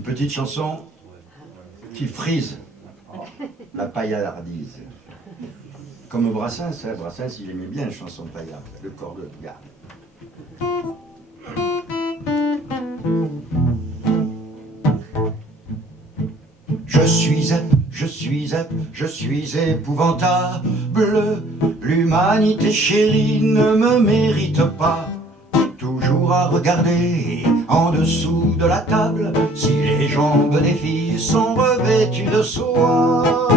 Une petite chanson qui frise la paillardise. Comme Brassens, hein. Brassens, il aimait bien les chansons paillardes, le corps de garde. Je suis épouvantable. L'humanité chérie ne me mérite pas. Toujours à regarder en dessous de la table si les jambes des filles sont revêtues de soie.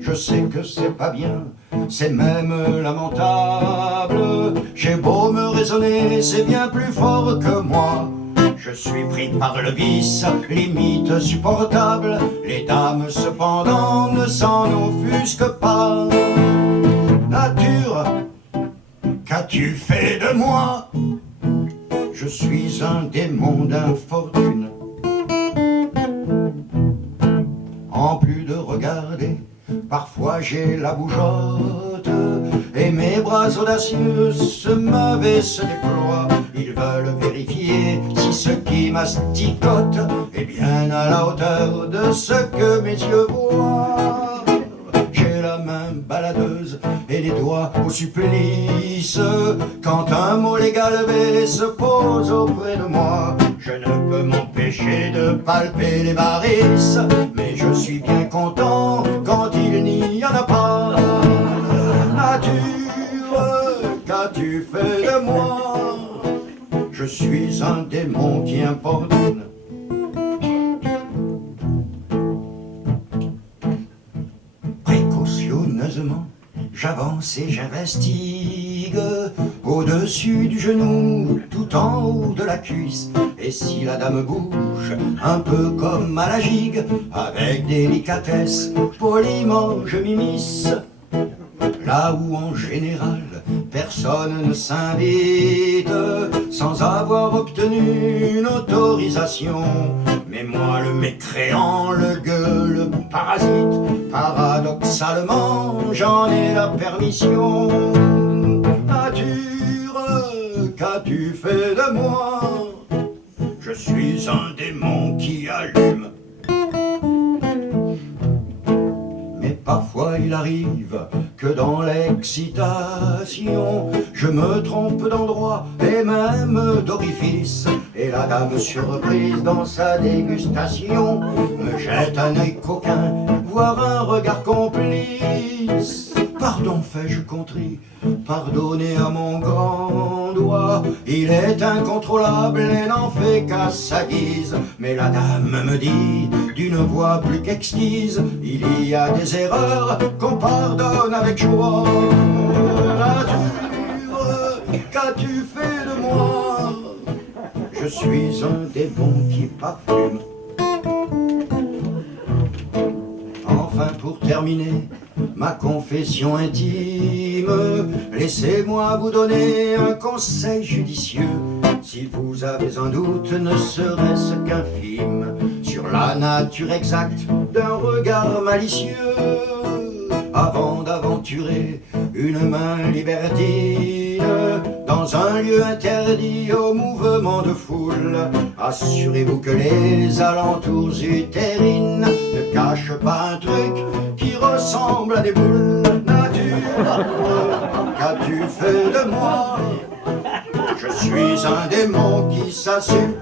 Je sais que c'est pas bien, c'est même lamentable. J'ai beau me raisonner, c'est bien plus fort que moi. Je suis pris par le vice, limite supportable. Les dames cependant ne s'en offusquent pas. Nature, qu'as-tu fait de moi? Je suis un démon d'infortune. En plus de regarder, parfois j'ai la bougeotte et mes bras audacieux se meuvent et se déploient. Ils veulent vérifier si ce qui masticote est bien à la hauteur de ce que mes yeux voient. J'ai la main baladeuse et les doigts au supplice quand un mot légal se pose auprès de moi. Je ne peux m'empêcher de palper les varices, mais je suis bien content quand il n'y en a pas. Nature, qu'as-tu fait de moi? Je suis un démon qui importune. Précautionneusement, j'avance et j'investigue au-dessus du genou, tout en haut de la cuisse. Et si la dame bouge, un peu comme à la gigue, avec délicatesse, poliment je m'immisce. Là où en général personne ne s'invite sans avoir obtenu une autorisation. Mais moi le mécréant, le gueux, le parasite, paradoxalement j'en ai la permission. Nature, qu'as-tu fait de moi? Je suis un démon qui allume. Mais parfois il arrive que dans l'excitation je me trompe d'endroit et même d'orifice. Et la dame surprise dans sa dégustation me jette un œil coquin, voire un regard complice. Pardon, fais-je contrit, pardonnez à mon grand doigt. Il est incontrôlable et n'en fait qu'à sa guise. Mais la dame me dit d'une voix plus qu'exquise: il y a des erreurs qu'on pardonne avec joie. Nature, qu'as-tu fait de moi? Je suis un démon qui parfume. Enfin, pour terminer ma confession intime, laissez-moi vous donner un conseil judicieux. Si vous avez un doute, ne serait-ce qu'infime, sur la nature exacte d'un regard malicieux, avant d'aventurer une main libertine dans un lieu interdit au mouvement de foule, assurez-vous que les alentours utérines ne cachent pas un truc qui ressemble à des boules. Nature, qu'as-tu fait de moi? Je suis un démon qui s'assume.